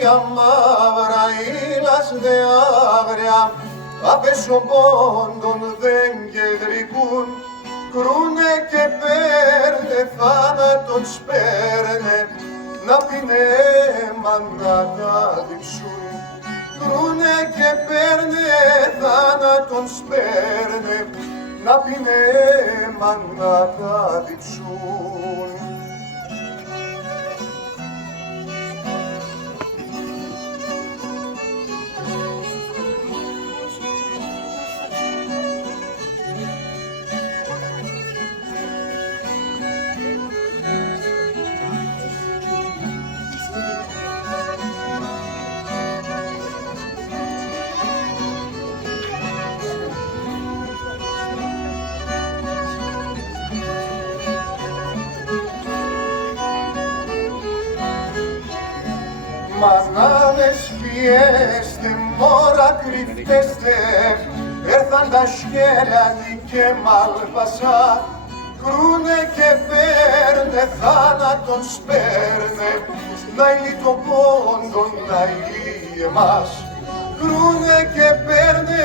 μάτια μαύρα ήλας δε άγρια, απέσω πόντων δεν κεντρικούν, κρούνε και παίρνε, θάνατον σπέρνε, να πίνε αίμα να τα διψούν. Κρούνε και παίρνε, θάνατον σπέρνε, να πίνε αίμα να τα διψούν. Μανάδες πιέστε, μόρα κρυφτέστε, έρθαν τα σκέλατη και μαλπασά, κρούνε και παίρνε, θάνατον σπέρνε, να ηλεί το πόντον, να ηλεί εμάς. Κρούνε και παίρνε,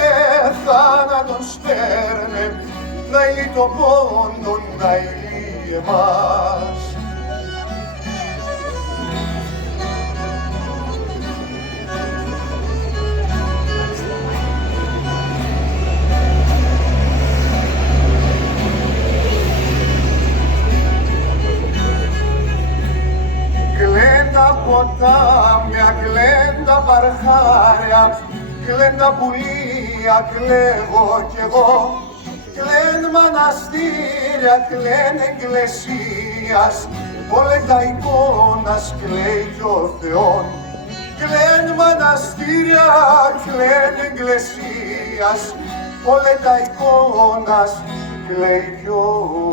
θάνατον σπέρνε, να ηλεί το πόντον, να ηλεί εμάς. Ποτάμια, κλαίν τα παρχάρια, κλαίν τα πουλία, κλαίγω κι εγώ. Κλαίν μοναστήρια, κλαίν εκκλησίας, όλε τα εικόνας κλαίει κι ο Θεόν. Κλαίν μοναστήρια, κλαίν εκκλησίας, όλε τα εικόνας κλαίει κι ο